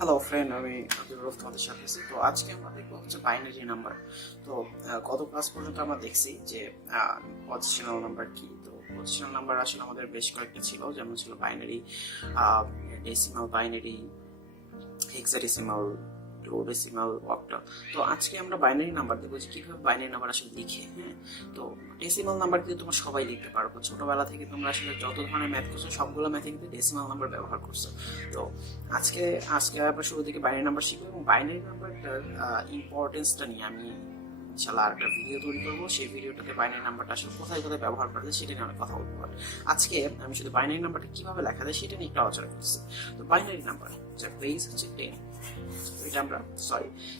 Hello friend, আমি Abdur roof তোমাদের সাথে আছি। তো আজকে আমরা দেখবো হচ্ছে বাইনারি নাম্বার। তো গত ক্লাস পর্যন্ত আমরা দেখছি যে পজিশনাল নাম্বার কি। তো পজিশনাল নাম্বার আসলে আমাদের বেশ কয়েকটা ছিল, যেমন ছিল binary, decimal, binary, hexadecimal, decimal, octal. তো আজকে আমরা বাইনারি নাম্বার দেখবো যে কিভাবে বাইনারি নাম্বার আসলে লিখে। হ্যাঁ, তো ডেসিমাল নাম্বার কিন্তু তোমরা সবাই লিখতে পারবো। ছোটবেলা থেকে তোমরা আসলে যত ধরনের ম্যাথ করছো সবগুলো ম্যাথে কিন্তু ডেসিমাল নাম্বার ব্যবহার করছো। তো আজকে আমরা শুরু থেকে বাইনারি নাম্বার শিখবো, এবং বাইনারি নাম্বারটার ইম্পর্টেন্সটা নিয়ে আমি ইনশাল্লাহ আর একটা ভিডিও তৈরি করবো। সেই ভিডিওটাতে বাইনারি নাম্বারটা আসলে কোথায় কোথায় ব্যবহার করা যায় সেটা নিয়ে অনেক কথা বলবো। আজকে আমি শুধু বাইনারি নাম্বারটা কিভাবে লেখা যায় সেটা নিয়ে একটু আলোচনা করছি। তো বাইনারি নাম্বার যার বেস হচ্ছে 10, এটা আমরা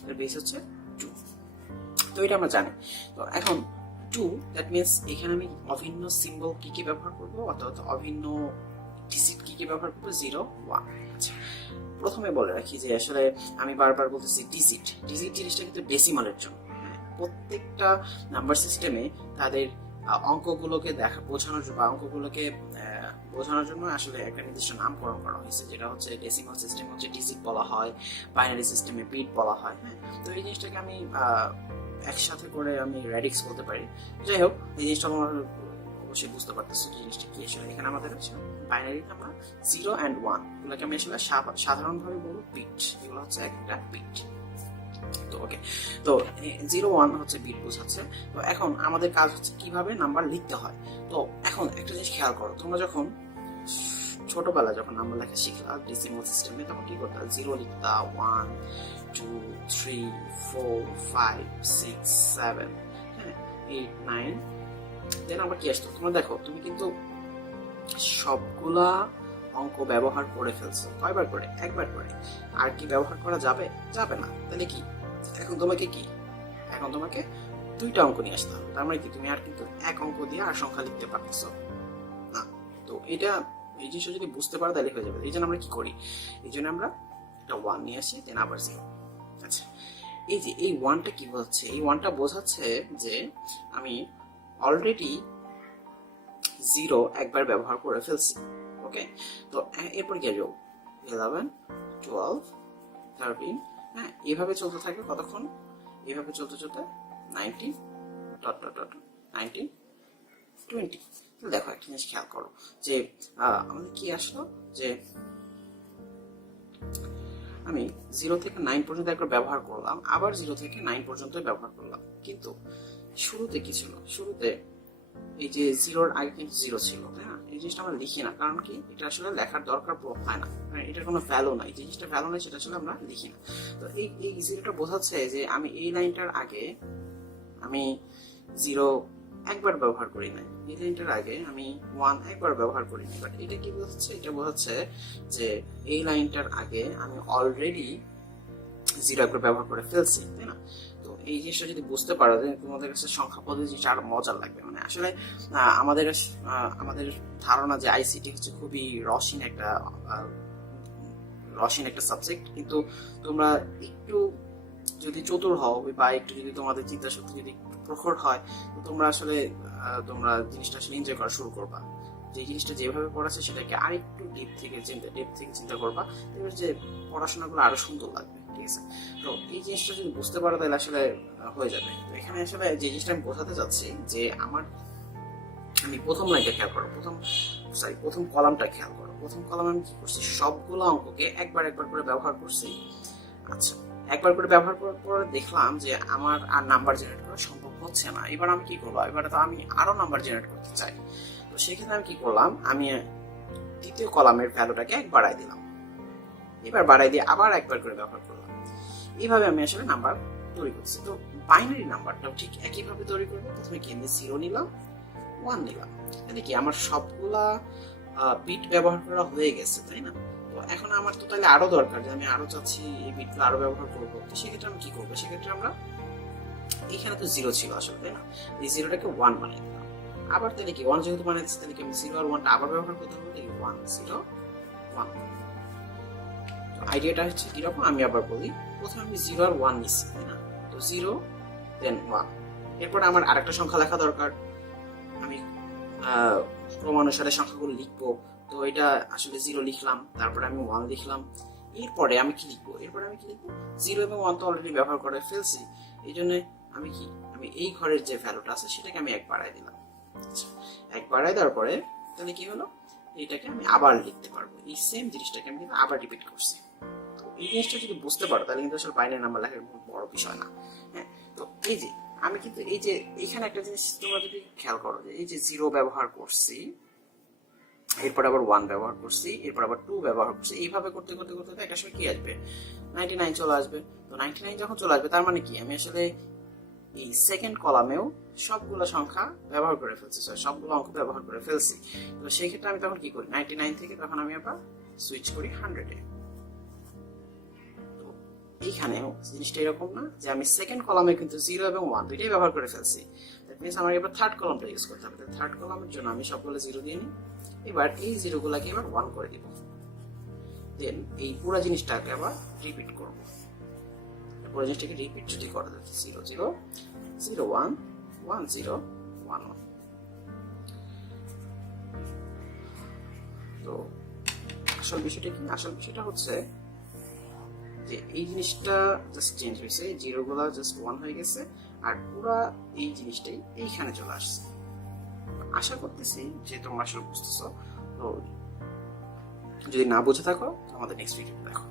এর বেস হচ্ছে 2। তো এটা আমরা জানি। তো এখন 2, দ্যাট মিনস এখানে আমি অভিন্ন সিম্বল কি কি ব্যবহার করবো, অর্থাৎ অভিন্ন ডিজিট কি কি ব্যবহার করবো, 0, 1। আচ্ছা, প্রথমে বলে রাখি যে আসলে আমি বারবার বলতেছি ডিজিট জিনিসটা কিন্তু ডেসিমালের জন্য। প্রত্যেকটা নাম্বার সিস্টেমে তাদের অঙ্কগুলোকে বোঝানোর জন্য বা অঙ্কগুলোকে বোঝানোর জন্য আসলে একটা নির্দিষ্ট নামকরণ করা হয়েছে, যেটা হচ্ছে ডেসিমাল সিস্টেম হচ্ছে ডিজিট বলা হয়, বাইনারি সিস্টেমে বিট বলা হয়। হ্যাঁ, তো এই জিনিসটাকে আমি একসাথে করে আমি রেডিক্স বলতে পারি। যাই হোক, এই জিনিসটা আমার অবশ্যই বুঝতে পারতেছি জিনিসটা কি। আসলে এখানে আমাদের হচ্ছে বাইনারি নাম্বার 0 and 1 এগুলোকে আমি আসলে সাধারণভাবে বলবো বিট। এগুলো হচ্ছে একটা বিট। তো ওকে, তো 0, 1 হচ্ছে বিট বোঝাচ্ছে। তো এখন আমাদের কাজ হচ্ছে কিভাবে নাম্বার লিখতে হয়। তো এখন একটা জিনিস খেয়াল করো, তোমরা যখন ছোটবেলা যখন নাম্বার লেখা শিখলা ডেসিমাল সিস্টেমে, তখন কি করতে 0 লিখতা, 1, 2, 3, 4, 5, 6, 7, 8, 9, দেন আবার কি আসতো। তোমরা দেখো, তুমি কিন্তু সবগুলা অঙ্ক ব্যবহার করে ফেলছো। কয়বার করে? একবার করে। আর কি ব্যবহার করা যাবে? যাবে না। তাহলে কি এখন তোমাকে 2টা অঙ্ক নিয়ে আসতে হবে। তার মানে কি তুমি আর কিন্তু এক অঙ্ক দিয়ে আর সংখ্যা লিখতে পারতেছো না। তো এই জিনিসটা যদি বুঝতে পারো তাহলে হয়ে যাবে। এই জন্য আমরা কি করি, এই জন্য আমরা একটা 1 নিয়ে আসি, দেন আবার 0। আচ্ছা, এই যে এই 1টা কি বোঝাচ্ছে? এই 1টা বোঝাচ্ছে যে আমি অলরেডি 0 একবার ব্যবহার করে ফেলছি। ওকে, তো এরপর কি আসবে? 11, 12, 13, হ্যাঁ, এইভাবে চলতে থাকবে কতক্ষণ? এইভাবে চলতে 19, 19, 20। দেখো একটা জিনিস খেয়াল করো যে আমাদের কি আসলো, যে আমি 0 থেকে 9 পর্যন্ত একবার ব্যবহার করলাম, আবার 0 থেকে 9 পর্যন্ত ব্যবহার করলাম। কিন্তু শুরুতে কি ছিল? শুরুতে এই যে 0-র আগে কিন্তু 0 ছিল, তাই না? এই জিনিসটা আমরা লিখি না, কারণ কি এটা আসলে লেখার দরকার হয় না, এটার কোনো ভ্যালু নাই। যে জিনিসটা ভ্যালু নাই সেটা আসলে আমরা লিখি না। তো এই 0টা বোঝাচ্ছে যে আমি এই লাইনটার আগে আমি 0 একবার ব্যবহার করি নাই, এই লাইনটার আগে আমি 1 একবার ব্যবহার করি নাই। বাট এটা কি বোঝাচ্ছে? এটা বোঝাচ্ছে যে এই লাইনটার আগে আমি অলরেডি 0 একবার ব্যবহার করে ফেলছি, তাই না? তো এই জিনিসটা যদি বুঝতে পারো, তোমাদের কাছে সংখ্যা পদ্ধতি জিনিসটা আরো মজার লাগবে। মানে আসলে আমাদের ধারণা যে আইসিটি হচ্ছে খুবই রসিন একটা সাবজেক্ট, কিন্তু তোমরা একটু যদি চতুর হও বা একটু যদি তোমাদের চিন্তা শক্তি যদি প্রখর হয়, তো তোমরা জিনিসটা আসলে এনজয় করা শুরু করবা। যে জিনিসটা যেভাবে পড়াচ্ছে সেটাকে আরেকটু ডিপ থেকে চিন্তা করবা, দেখবে যে পড়াশোনাগুলো আরো সুন্দর লাগবে। ঠিক আছে, তো এই জিনিসটা যদি বুঝতে পারো তাহলে আসলে হয়ে যাবে। তো এখানে আসলে যে জিনিসটা আমি বোঝাতে চাচ্ছি যে আমি প্রথম লাইনটা খেয়াল করো, প্রথম কলামটা খেয়াল করো। প্রথম কলামে আমি কি করছি? সবগুলো অঙ্ককে একবার করে ব্যবহার করছি। আচ্ছা, একবার করে ব্যবহার করার পর দেখলাম যে আমার আর নাম্বার জেনারেট করা সম্ভব হচ্ছে না। এবার আমি কি করবো? এবারে তো আমি আরো নাম্বার জেনারেট করতে চাই। তো সেক্ষেত্রে আমি কি করলাম? আমি দ্বিতীয় কলামের ভ্যালুটাকে বাড়াই দিলাম। এবার বাড়াই দিয়ে আবার একবার করে ব্যবহার করলাম। এইভাবে আমি আসলে নাম্বার তৈরি করছি। তো বাইনারি নাম্বারটাও ঠিক একইভাবে তৈরি করবো। প্রথমে কি আমি 0 নিলাম, 1 নিলাম, তাহলে কি আমার সবগুলা বিট ব্যবহার করা হয়ে গেছে, তাই না? তো এখন আমার তো তাহলে আরো দরকার, যে আমি আরো চাচ্ছি এই বিটগুলো আরো ব্যবহার করবো। তো সেক্ষেত্রে আমি কি করবো? সেক্ষেত্রে আমরা এখানে তো 0 ছিল আসলে, তাই না? এই 0টাকে 1 বানিয়ে দিলাম। আবার তাহলে কি 1 যেহেতু বানিয়েছি, তাহলে কি আমি 0 আর 1টা আবার ব্যবহার করতে হবে। 1, 0, 1। আইডিয়াটা হচ্ছে কিরকম, আমি আবার বলি। প্রথমে আমি 0 আর 1 নিচ্ছি, তাই না? তো 0 দেন 1। এরপর আমার আরেকটা সংখ্যা লেখা দরকার। আমি ক্রমানুসারে সংখ্যাগুলো লিখবো। তো এটা আসলে 0 লিখলাম, তারপরে আমি 1 লিখলাম। এরপরে আমি কি লিখবো, জিরো এবং ওয়ান তো অলরেডি ব্যবহার করে ফেলছি, এই জন্য আমি এই ঘরের যে ভ্যালুটা আছে সেটাকে আমি এক বাড়াই দিলাম। আচ্ছা, এক বাড়াই দেওয়ার পরে তাহলে কি হলো, এইটাকে আমি আবার লিখতে পারবো, এই সেম জিনিসটাকে আমি কিন্তু আবার রিপিট করছি। তো এই জিনিসটা যদি বুঝতে পারো তাহলে কিন্তু আসলে বাইনারি নাম্বার লেখার কোনো বড় বিষয় না। হ্যাঁ, তো এই যে আমি কিন্তু এই যে এখানে একটা জিনিস তোমরা যদি খেয়াল করো, যে এই যে জিরো ব্যবহার করছি, এরপর আবার ওয়ান ব্যবহার করছি, এরপর আবার টু ব্যবহার করছি, এইভাবে করতে করতে করতে একটা সময় কি আসবে, 99 চলে আসবে। তো 99 যখন চলে আসবে তার মানে কি, আমি আসলে এই সেকেন্ড কলামেও সবগুলো সংখ্যা ব্যবহার করে ফেলছি, সবগুলো অঙ্ক ব্যবহার করে ফেলছি। তো সেই ক্ষেত্রে আমি তখন কি করি, 99 থেকে তখন আমি আবার সুইচ করি 100-এ। তো এইখানেও জিনিসটা এরকম না যে আমি সেকেন্ড কলামে কিন্তু জিরো এবং ওয়ান দুইটাই ব্যবহার করে ফেলছি, দ্যাট মিনস আমার এবার থার্ড কলামটা ইউজ করতে হবে। থার্ড কলামের জন্য আমি সবগুলো জিরো দিয়ে নিই, এবার এই জিরোগুলোকে এবার ওয়ান করে দিব, দেন এই পুরো জিনিসটাকে আবার রিপিট করবো। পুরো জিনিসটাকে রিপিট যদি করা যায়, 0 0 0 1 1 0 1 1। তো আসল বিষয়টা কি, আসল বিষয়টা হচ্ছে যে এই জিনিসটা জাস্ট চেঞ্জ হয়েছে, জিরো গুলা জাস্ট ওয়ান হয়ে গেছে, আর পুরো এই জিনিসটাই এইখানে চলে আসছে। আশা করতেছি যে তোমরা আসলে বুঝতেছো। তো যদি না বুঝে থাকো আমাদের নেক্সট ভিডিও দেখো।